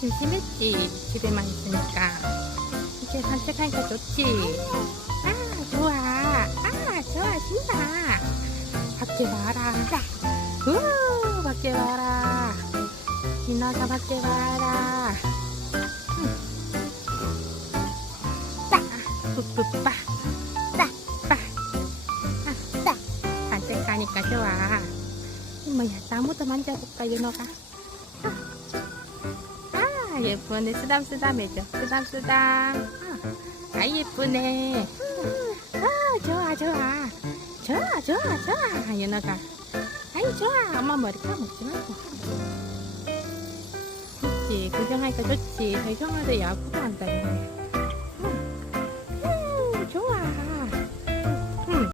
심심했지. 집에만 있으니까. 이렇게 산책하니까 좋지. 아, 좋아. 아, 좋아, 신나. 밖에 봐라. 우, 밖에 봐라. 신나가 밖에 봐라. 따, 뿌뿌빠. 따, 빠. 아, 따. 산책하니까 좋아. 뭐야, 나무도 만져볼까, 윤호가? 아, 예쁘네. 쓰담쓰담해줘. 쓰담쓰담. 아, 아이, 예쁘네. 아, 좋아, 좋아. 좋아, 좋아, 좋아. 윤호가. 아이, 좋아. 엄마 머리 감먹지 말고. 좋지. 구경하니까 좋지. 저희 형아도 야구도 한다네.